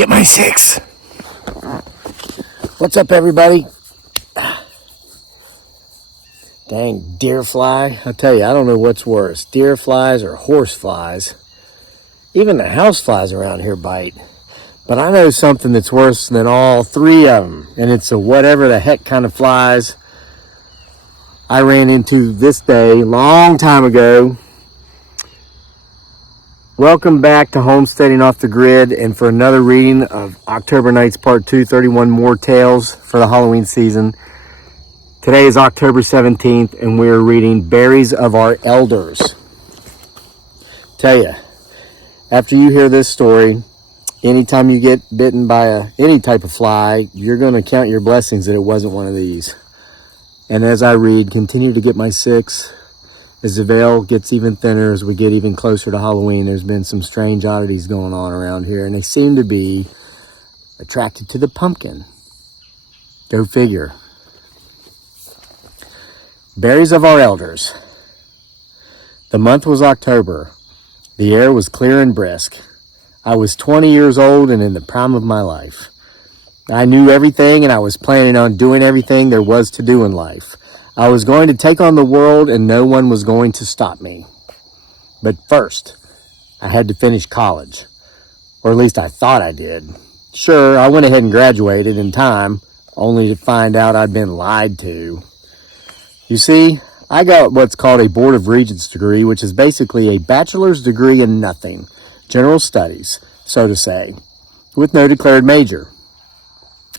Get my 6. What's up, everybody? Dang, deerfly. I tell you, I don't know what's worse, deerflies or horseflies. Even the houseflies around here bite. But I know something that's worse than all three of them, and it's a whatever the heck kind of flies I ran into this day, long time ago. Welcome back to Homesteading Off the Grid, and for another reading of October Nights Part 2, 31 more tales for the Halloween season. Today is October 17th, and we're reading Berries of Our Elders. Tell you, after you hear this story, anytime you get bitten by any type of fly, you're going to count your blessings that it wasn't one of these. And as I read, continue to get my 6. As the veil gets even thinner, as we get even closer to Halloween, there's been some strange oddities going on around here, and they seem to be attracted to the pumpkin. Go figure. Berries of Our Elders. The month was October. The air was clear and brisk. I was 20 years old and in the prime of my life. I knew everything, and I was planning on doing everything there was to do in life. I was going to take on the world, and no one was going to stop me. But first, I had to finish college. Or at least I thought I did. Sure, I went ahead and graduated in time, only to find out I'd been lied to. You see, I got what's called a Board of Regents degree, which is basically a bachelor's degree in nothing. General studies, so to say, with no declared major.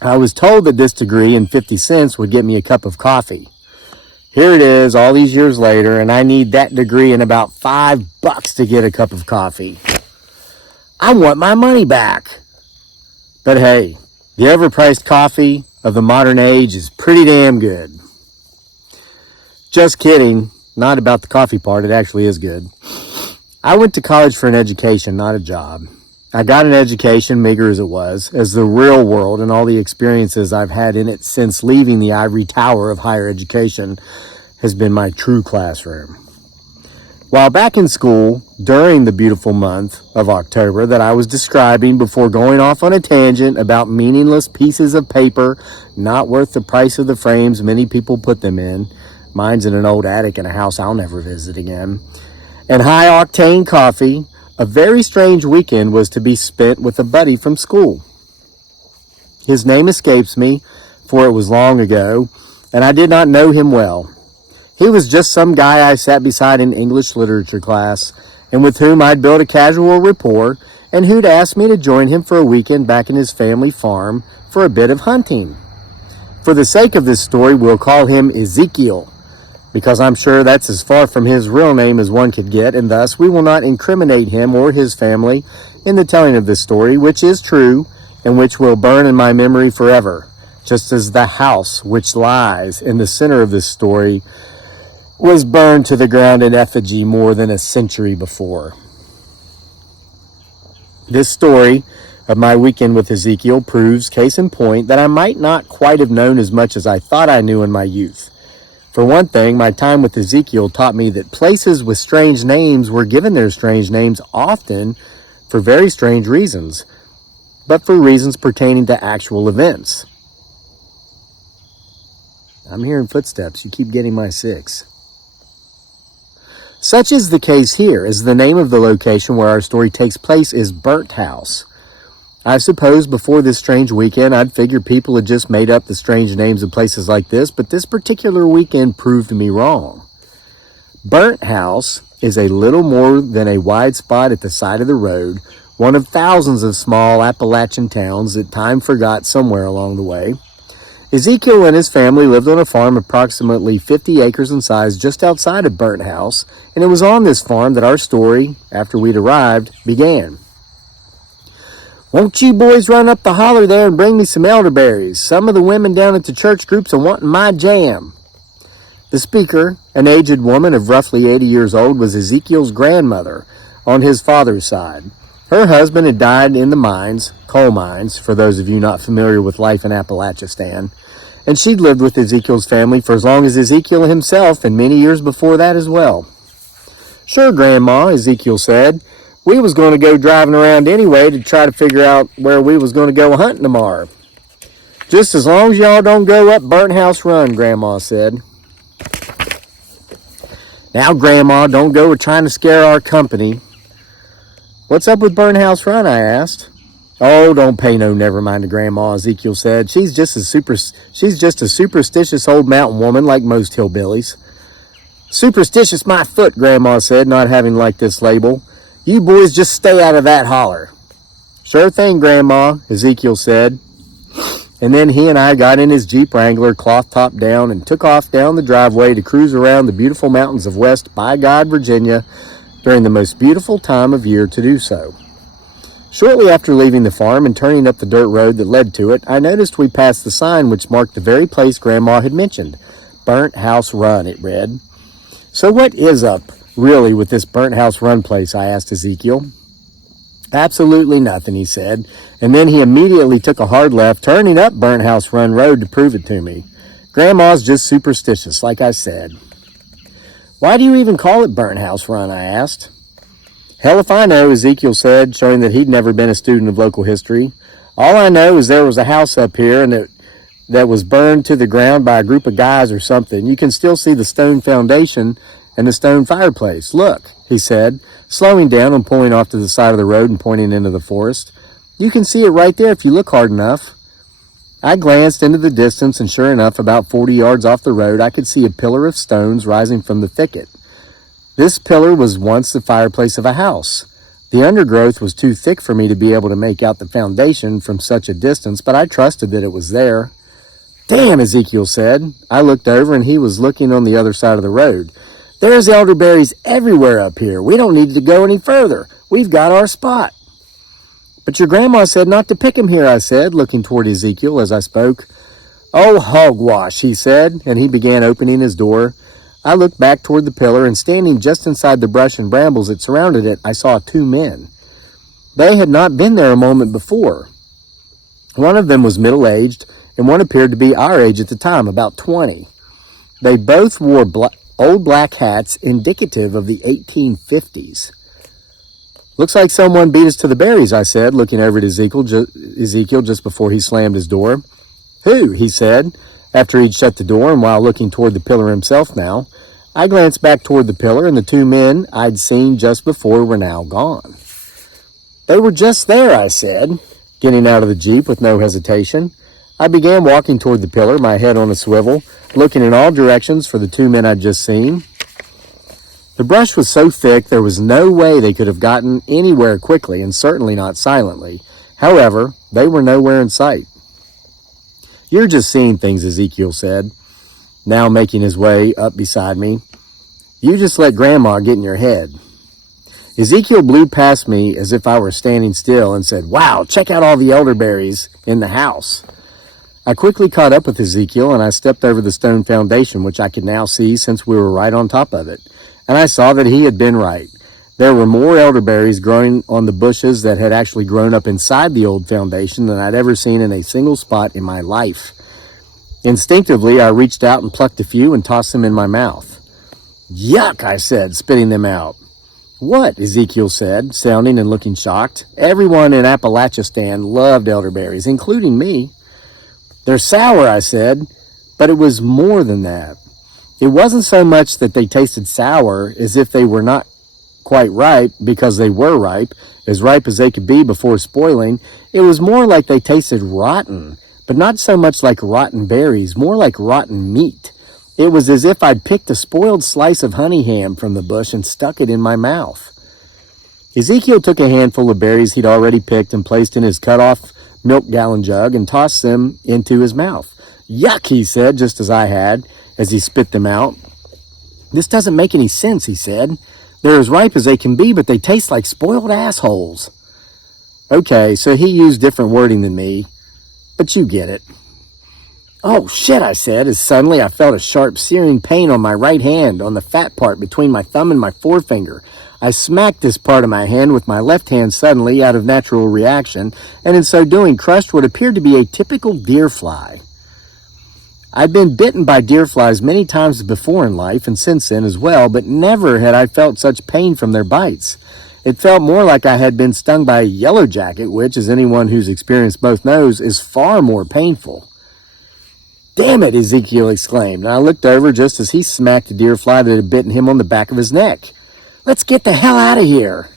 I was told that this degree and 50 cents would get me a cup of coffee. Here it is all these years later, and I need that degree and about $5 to get a cup of coffee. I want my money back. But hey, the overpriced coffee of the modern age is pretty damn good. Just kidding. Not about the coffee part. It actually is good. I went to college for an education, not a job. I got an education, meager as it was, as the real world and all the experiences I've had in it since leaving the ivory tower of higher education has been my true classroom. While back in school, during the beautiful month of October that I was describing before going off on a tangent about meaningless pieces of paper not worth the price of the frames many people put them in, mine's in an old attic in a house I'll never visit again, and high-octane coffee, a very strange weekend was to be spent with a buddy from school. His name escapes me, for it was long ago, and I did not know him well. He was just some guy I sat beside in English literature class, and with whom I'd built a casual rapport, and who'd asked me to join him for a weekend back in his family farm for a bit of hunting. For the sake of this story, we'll call him Ezekiel, because I'm sure that's as far from his real name as one could get, and thus we will not incriminate him or his family in the telling of this story, which is true and which will burn in my memory forever, just as the house which lies in the center of this story was burned to the ground in effigy more than a century before. This story of my weekend with Ezekiel proves, case in point, that I might not quite have known as much as I thought I knew in my youth. For one thing, my time with Ezekiel taught me that places with strange names were given their strange names often for very strange reasons, but for reasons pertaining to actual events. I'm hearing footsteps. You keep getting my 6. Such is the case here, as the name of the location where our story takes place is Burnt House. I suppose before this strange weekend, I'd figured people had just made up the strange names of places like this, but this particular weekend proved me wrong. Burnt House is a little more than a wide spot at the side of the road, one of thousands of small Appalachian towns that time forgot somewhere along the way. Ezekiel and his family lived on a farm approximately 50 acres in size just outside of Burnt House, and it was on this farm that our story, after we'd arrived, began. "Won't you boys run up the holler there and bring me some elderberries? Some of the women down at the church groups are wanting my jam." The speaker, an aged woman of roughly 80 years old, was Ezekiel's grandmother on his father's side. Her husband had died in the mines, coal mines, for those of you not familiar with life in Appalachistan, and she'd lived with Ezekiel's family for as long as Ezekiel himself and many years before that as well. "Sure, Grandma," Ezekiel said, We was going to go driving around anyway to try to figure out where we was going to go hunting tomorrow. Just as long as y'all don't go up Burnt House Run, Grandma said. Now, Grandma, don't go trying to scare our company. What's up with Burnt House Run, I asked. Oh, don't pay no never mind to Grandma, Ezekiel said. She's just a superstitious old mountain woman like most hillbillies. Superstitious my foot, Grandma said, not having liked this label. You boys just stay out of that holler. Sure thing, Grandma, Ezekiel said. And then he and I got in his Jeep Wrangler, cloth top down, and took off down the driveway to cruise around the beautiful mountains of West by God, Virginia, during the most beautiful time of year to do so. Shortly after leaving the farm and turning up the dirt road that led to it, I noticed we passed the sign which marked the very place Grandma had mentioned. Burnt House Run, it read. So what is up, really, with this Burnt House Run place, I asked Ezekiel. Absolutely nothing, he said, and then he immediately took a hard left, turning up Burnt House Run Road to prove it to me. Grandma's just superstitious, like I said. Why do you even call it Burnt House Run, I asked. Hell if I know, Ezekiel said, showing that he'd never been a student of local history. All I know is there was a house up here and that was burned to the ground by a group of guys or something. You can still see the stone foundation and the stone fireplace. Look, he said, slowing down and pulling off to the side of the road and pointing into the forest. You can see it right there if you look hard enough. I glanced into the distance, and sure enough, about 40 yards off the road, I could see a pillar of stones rising from the thicket. This pillar was once the fireplace of a house. The undergrowth was too thick for me to be able to make out the foundation from such a distance, but I trusted that it was there. Damn, Ezekiel said. I looked over, and he was looking on the other side of the road. There's elderberries everywhere up here. We don't need to go any further. We've got our spot. But your grandma said not to pick 'em here, I said, looking toward Ezekiel as I spoke. Oh, hogwash, he said, and he began opening his door. I looked back toward the pillar, and standing just inside the brush and brambles that surrounded it, I saw 2 men. They had not been there a moment before. One of them was middle-aged, and one appeared to be our age at the time, about 20. They both wore old black hats indicative of the 1850s. Looks like someone beat us to the berries, I said, looking over at Ezekiel just before he slammed his door. Who? He said, after he'd shut the door and while looking toward the pillar himself now. I glanced back toward the pillar, and the 2 men I'd seen just before were now gone. They were just there, I said, getting out of the Jeep with no hesitation. I began walking toward the pillar, my head on a swivel, looking in all directions for the 2 men I'd just seen. The brush was so thick there was no way they could have gotten anywhere quickly, and certainly not silently. However, they were nowhere in sight. You're just seeing things, Ezekiel said, now making his way up beside me. You just let Grandma get in your head. Ezekiel blew past me as if I were standing still and said, Wow, check out all the elderberries in the house. I quickly caught up with Ezekiel, and I stepped over the stone foundation, which I could now see since we were right on top of it. And I saw that he had been right. There were more elderberries growing on the bushes that had actually grown up inside the old foundation than I'd ever seen in a single spot in my life. Instinctively, I reached out and plucked a few and tossed them in my mouth. Yuck, I said, spitting them out. What? Ezekiel said, sounding and looking shocked. Everyone in Appalachistan loved elderberries, including me. They're sour, I said, but it was more than that. It wasn't so much that they tasted sour as if they were not quite ripe because they were ripe as they could be before spoiling. It was more like they tasted rotten, but not so much like rotten berries, more like rotten meat. It was as if I'd picked a spoiled slice of honey ham from the bush and stuck it in my mouth. Ezekiel took a handful of berries he'd already picked and placed in his cut-off milk gallon jug and tossed them into his mouth. Yuck, he said, just as I had, as he spit them out. This doesn't make any sense, he said. They're as ripe as they can be, but they taste like spoiled assholes. Okay, so he used different wording than me, but you get it. Oh, shit, I said, as suddenly I felt a sharp, searing pain on my right hand, on the fat part between my thumb and my forefinger. I smacked this part of my hand with my left hand suddenly out of natural reaction, and in so doing crushed what appeared to be a typical deerfly. I'd been bitten by deerflies many times before in life, and since then as well, but never had I felt such pain from their bites. It felt more like I had been stung by a yellow jacket, which, as anyone who's experienced both knows, is far more painful. "Damn it," Ezekiel exclaimed, and I looked over just as he smacked a deerfly that had bitten him on the back of his neck. "Let's get the hell out of here."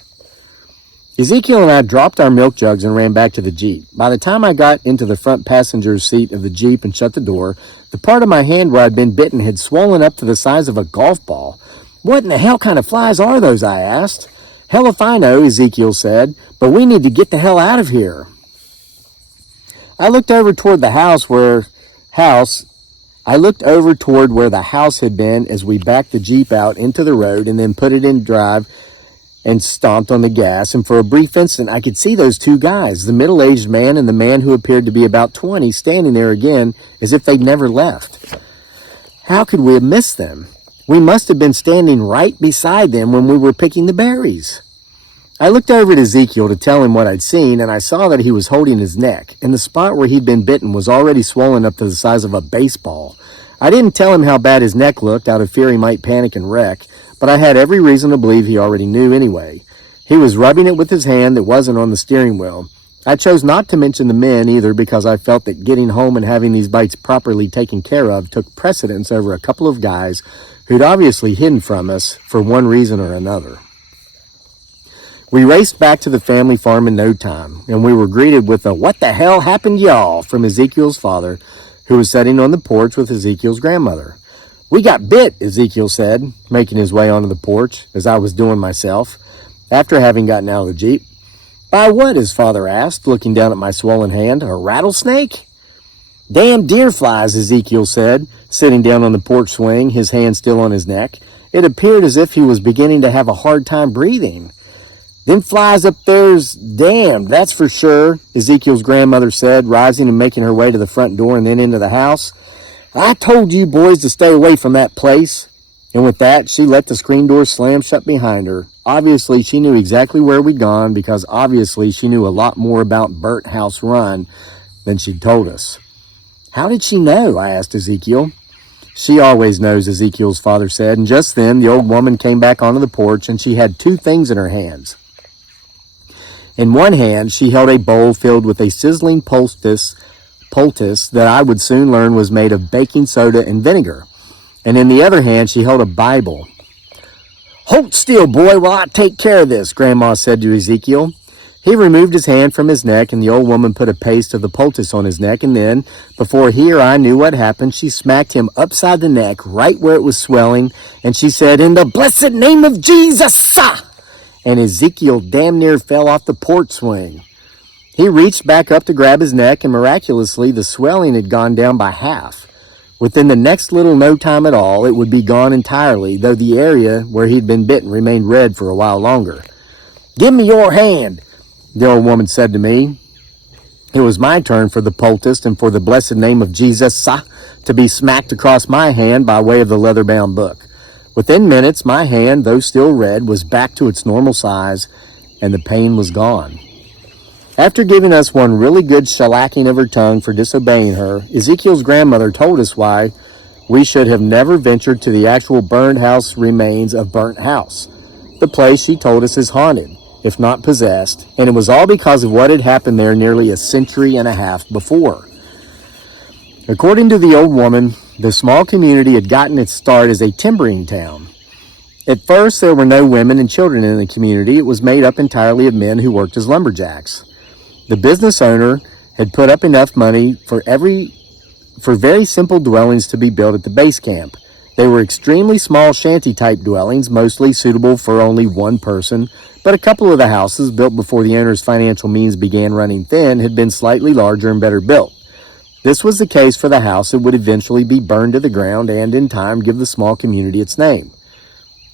Ezekiel and I dropped our milk jugs and ran back to the Jeep. By the time I got into the front passenger seat of the Jeep and shut the door, the part of my hand where I'd been bitten had swollen up to the size of a golf ball. "What in the hell kind of flies are those?" I asked. "Hell if I know," Ezekiel said, "but we need to get the hell out of here." I looked over toward where the house had been as we backed the Jeep out into the road and then put it in drive and stomped on the gas, and for a brief instant I could see those two guys, the middle-aged man and the man who appeared to be about 20, standing there again as if they'd never left. How could we have missed them? We must have been standing right beside them when we were picking the berries. I looked over at Ezekiel to tell him what I'd seen, and I saw that he was holding his neck, and the spot where he'd been bitten was already swollen up to the size of a baseball. I didn't tell him how bad his neck looked out of fear he might panic and wreck, but I had every reason to believe he already knew anyway. He was rubbing it with his hand that wasn't on the steering wheel. I chose not to mention the men either because I felt that getting home and having these bites properly taken care of took precedence over a couple of guys who'd obviously hidden from us for one reason or another. We raced back to the family farm in no time, and we were greeted with a "What the hell happened y'all?" from Ezekiel's father, who was sitting on the porch with Ezekiel's grandmother. "We got bit," Ezekiel said, making his way onto the porch, as I was doing myself, after having gotten out of the Jeep. "By what?" his father asked, looking down at my swollen hand. "A rattlesnake?" "Damn deerflies," Ezekiel said, sitting down on the porch swing, his hand still on his neck. It appeared as if he was beginning to have a hard time breathing. "Them flies up there's damned, that's for sure," Ezekiel's grandmother said, rising and making her way to the front door and then into the house. "I told you boys to stay away from that place." And with that, she let the screen door slam shut behind her. Obviously, she knew exactly where we'd gone because obviously she knew a lot more about Burnt House Run than she'd told us. "How did she know?" I asked Ezekiel. "She always knows," Ezekiel's father said, and just then the old woman came back onto the porch and she had two things in her hands. In one hand, she held a bowl filled with a sizzling poultice that I would soon learn was made of baking soda and vinegar. And in the other hand, she held a Bible. "Hold still, boy, while I take care of this," Grandma said to Ezekiel. He removed his hand from his neck, and the old woman put a paste of the poultice on his neck, and then, before he or I knew what happened, she smacked him upside the neck, right where it was swelling, and she said, "In the blessed name of Jesus!" And Ezekiel damn near fell off the porch swing. He reached back up to grab his neck, and miraculously, the swelling had gone down by half. Within the next little no time at all, it would be gone entirely, though the area where he'd been bitten remained red for a while longer. "Give me your hand," the old woman said to me. It was my turn for the poultice and for the blessed name of Jesus to be smacked across my hand by way of the leather-bound book. Within minutes, my hand, though still red, was back to its normal size, and the pain was gone. After giving us one really good shellacking of her tongue for disobeying her, Ezekiel's grandmother told us why we should have never ventured to the actual burned house remains of Burnt House. The place, she told us, is haunted, if not possessed, and it was all because of what had happened there nearly a century and a half before. According to the old woman, the small community had gotten its start as a timbering town. At first, there were no women and children in the community. It was made up entirely of men who worked as lumberjacks. The business owner had put up enough money for very simple dwellings to be built at the base camp. They were extremely small shanty-type dwellings, mostly suitable for only one person, but a couple of the houses, built before the owner's financial means began running thin, had been slightly larger and better built. This was the case for the house that would eventually be burned to the ground and, in time, give the small community its name.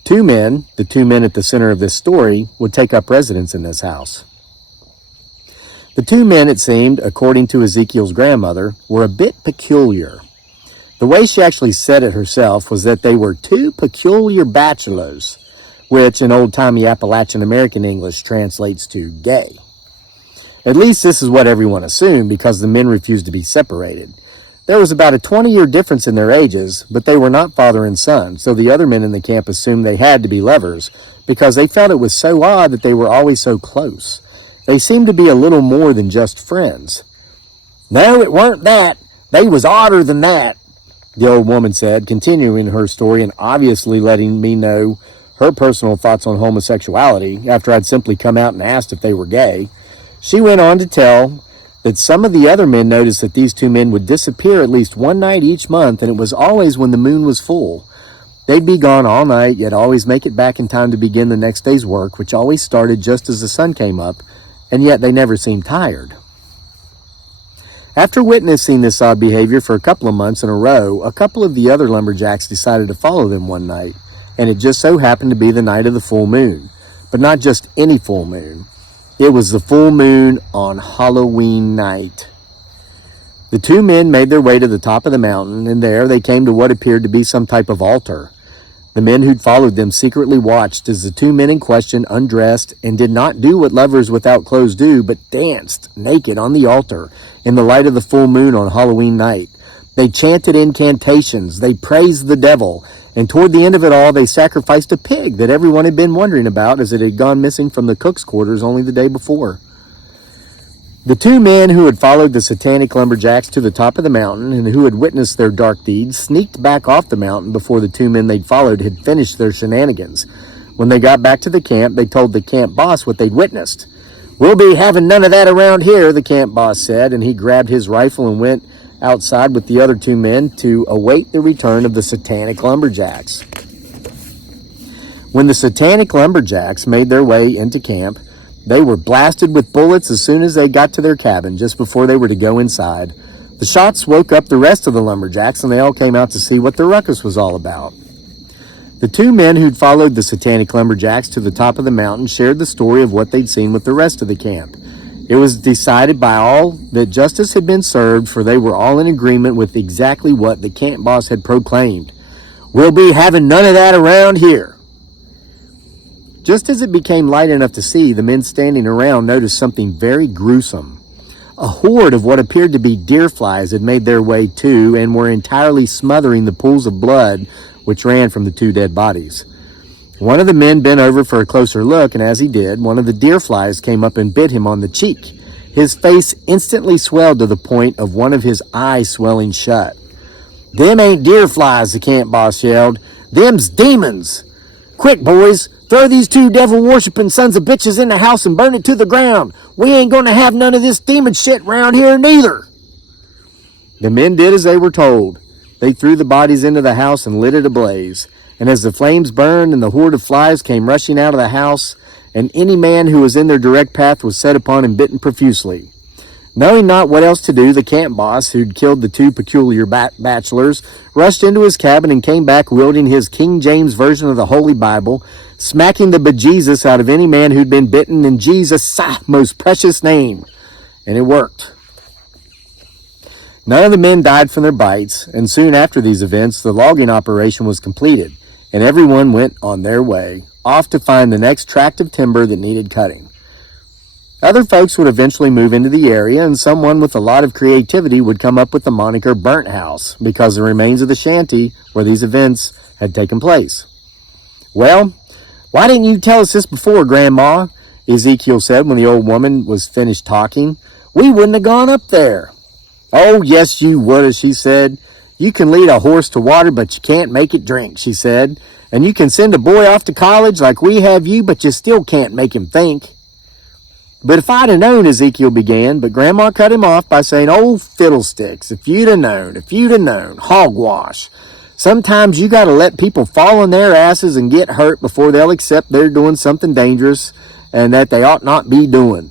Two men, the two men at the center of this story, would take up residence in this house. The two men, it seemed, according to Ezekiel's grandmother, were a bit peculiar. The way she actually said it herself was that they were two peculiar bachelors, which in old-timey Appalachian American English translates to gay. At least this is what everyone assumed, because the men refused to be separated. There was about a 20-year difference in their ages, but they were not father and son, so the other men in the camp assumed they had to be lovers because they felt it was so odd that they were always so close. They seemed to be a little more than just friends. "No, it weren't that. They was odder than that," the old woman said, continuing her story and obviously letting me know her personal thoughts on homosexuality after I'd simply come out and asked if they were gay. She went on to tell that some of the other men noticed that these two men would disappear at least one night each month, and it was always when the moon was full. They'd be gone all night, yet always make it back in time to begin the next day's work, which always started just as the sun came up, and yet they never seemed tired. After witnessing this odd behavior for a couple of months in a row, a couple of the other lumberjacks decided to follow them one night, and it just so happened to be the night of the full moon. But not just any full moon. It was the full moon on Halloween night. The two men made their way to the top of the mountain, and there they came to what appeared to be some type of altar. The men who'd followed them secretly watched as the two men in question undressed and did not do what lovers without clothes do, but danced naked on the altar in the light of the full moon on Halloween night. They chanted incantations, they praised the devil, and toward the end of it all, they sacrificed a pig that everyone had been wondering about as it had gone missing from the cook's quarters only the day before. The two men who had followed the satanic lumberjacks to the top of the mountain and who had witnessed their dark deeds sneaked back off the mountain before the two men they'd followed had finished their shenanigans. When they got back to the camp, they told the camp boss what they'd witnessed. "We'll be having none of that around here," the camp boss said, and he grabbed his rifle and went outside with the other two men to await the return of the satanic lumberjacks. When the satanic lumberjacks made their way into camp, they were blasted with bullets as soon as they got to their cabin, just before they were to go inside. The shots woke up the rest of the lumberjacks, and they all came out to see what the ruckus was all about. The two men who'd followed the satanic lumberjacks to the top of the mountain shared the story of what they'd seen with the rest of the camp. It was decided by all that justice had been served, for they were all in agreement with exactly what the camp boss had proclaimed. "We'll be having none of that around here." Just as it became light enough to see, the men standing around noticed something very gruesome. A horde of what appeared to be deerflies had made their way to and were entirely smothering the pools of blood which ran from the two dead bodies. One of the men bent over for a closer look, and as he did, one of the deerflies came up and bit him on the cheek. His face instantly swelled to the point of one of his eyes swelling shut. "Them ain't deerflies," the camp boss yelled. "Them's demons. Quick, boys, throw these two devil-worshipping sons of bitches in the house and burn it to the ground. We ain't gonna have none of this demon shit around here neither." The men did as they were told. They threw the bodies into the house and lit it ablaze. And as the flames burned and the horde of flies came rushing out of the house, and any man who was in their direct path was set upon and bitten profusely. Knowing not what else to do, the camp boss, who'd killed the two peculiar bachelors, rushed into his cabin and came back wielding his King James version of the Holy Bible, smacking the bejesus out of any man who'd been bitten in Jesus' most precious name. And it worked. None of the men died from their bites, and soon after these events, the logging operation was completed, and everyone went on their way, off to find the next tract of timber that needed cutting. Other folks would eventually move into the area, and someone with a lot of creativity would come up with the moniker Burnt House, because the remains of the shanty where these events had taken place. "Well, why didn't you tell us this before, Grandma?" Ezekiel said when the old woman was finished talking. "We wouldn't have gone up there." "Oh, yes, you would have," she said. "You can lead a horse to water, but you can't make it drink," she said. "And you can send a boy off to college like we have you, but you still can't make him think." "But if I'd have known," Ezekiel began, but Grandma cut him off by saying, "Oh, fiddlesticks, if you'd have known, hogwash. Sometimes you gotta let people fall on their asses and get hurt before they'll accept they're doing something dangerous and that they ought not be doing."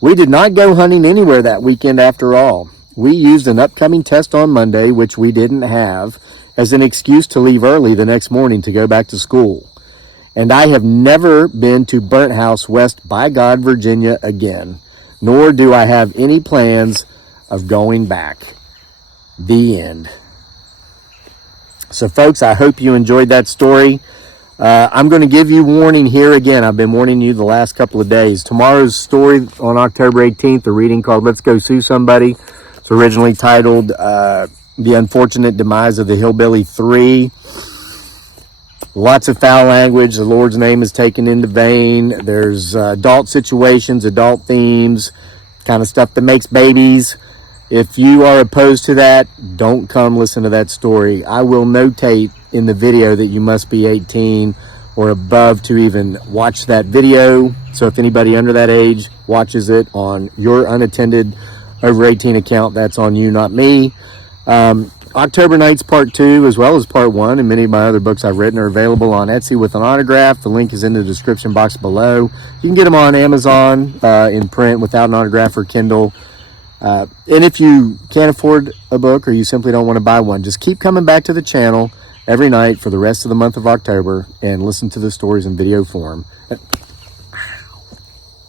We did not go hunting anywhere that weekend after all. We used an upcoming test on Monday, which we didn't have, as an excuse to leave early the next morning to go back to school. And I have never been to Burnt House, West by God, Virginia again, nor do I have any plans of going back. The end. So folks, I hope you enjoyed that story. I'm going to give you warning here again. I've been warning you the last couple of days. Tomorrow's story on October 18th, a reading called Let's Go Sue Somebody. It's originally titled The Unfortunate Demise of the Hillbilly 3. Lots of foul language. The Lord's name is taken into vain. There's adult situations, adult themes, kind of stuff that makes babies. If you are opposed to that, don't come listen to that story. I will notate in the video that you must be 18 or above to even watch that video. So if anybody under that age watches it on your unattended over 18 account, that's on you, not me. October Nights Part 2 as well as Part 1 and many of my other books I've written are available on Etsy with an autograph. The link is in the description box below. You can get them on Amazon in print without an autograph or Kindle. And if you can't afford a book or you simply don't want to buy one, just keep coming back to the channel every night for the rest of the month of October and listen to the stories in video form.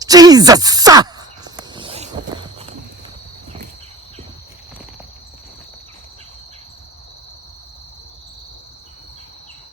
Jesus!